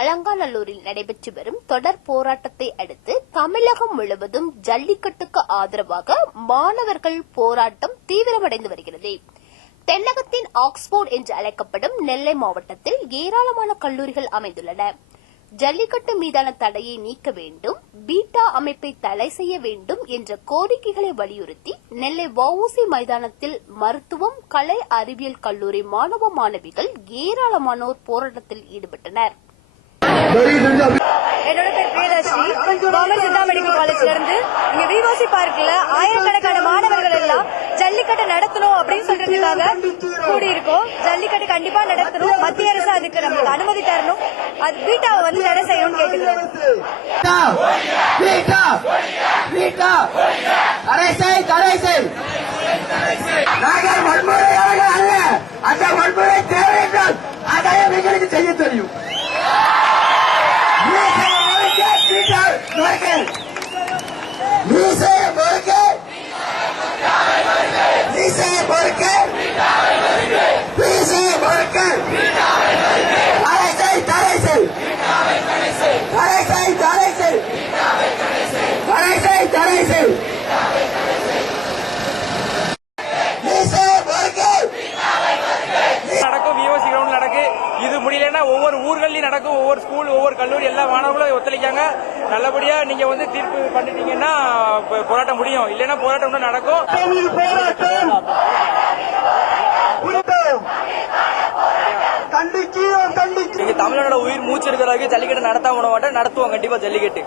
அலங்காநல்லூரில் நடைபெற்று வரும் தொடர் போராட்டத்தை அடுத்து தமிழகம் முழுவதும் ஜல்லிக்கட்டுக்கு ஆதரவாக மாணவர்கள் போராட்டம் தீவிரமடைந்து வருகிறது. தென்னகத்தின் ஆக்ஸ்போர்ட் என்று அழைக்கப்படும் நெல்லை மாவட்டத்தில் ஏராளமான கல்லூரிகள் அமைந்துள்ளன. ஜல்லிக்கட்டு மீதான தடையை நீக்க வேண்டும் பீட்டா அமைப்பை தடை செய்ய வேண்டும் என்ற கோரிக்கைகளை வலியுறுத்தி நெல்லை வவுசி மைதானத்தில் மருத்துவம் கலை அறிவியல் கல்லூரி மாணவ மாணவிகள் ஏராளமானோர் போராட்டத்தில் ஈடுபட்டனர். என்னோட பேர் பிரியதர்ஷினி கவர்மெண்ட் சித்தா மெடிக்கல் காலேஜ்ல இருந்து இங்க விவாசி பார்க்ல ஆயிரக்கணக்கான மாணவர்கள் எல்லாம் ஜல்லிக்கட்டு நடத்தணும் அப்படின்னு சொல்றதுக்காக கூடி இருக்கோம் ஜல்லிக்கட்டு கண்டிப்பா நடத்தணும். மத்திய அரசு அதுக்கு நம்மளுக்கு அனுமதி தரணும். அது பீட்டாவை வந்து தடை செய்யணும்னு கேட்டுக்கிறோம் நாங்கள் வன்முறையாளர்கள் அல்ல. அந்த வன்முறை தேவை என்றால் அதை எங்களுக்கு செய்ய தெரியும். ஒவ்வொரு ஊர்கள்லயும் நடக்கும் ஒவ்வொரு ஸ்கூல் ஒவ்வொரு கல்லூரி எல்லா மாணவர்களும் ஒத்துழைக்காங்க. நல்லபடியா நீங்க வந்து தீர்ப்பு பண்ணிட்டீங்கன்னா போராட்டம் முடியும். இல்லைன்னா போராட்டம் இன்னும் நடக்கும். கண்டிக்கிறோம் கண்டிக்கிறோம் நீங்க தமிழனோட உயிர் மூச்சு இருக்கிற வரைக்கும் ஜல்லிக்கட்டு நடத்தாம மாட்டேன் நடத்துவோம் கண்டிப்பா ஜல்லிக்கட்டு.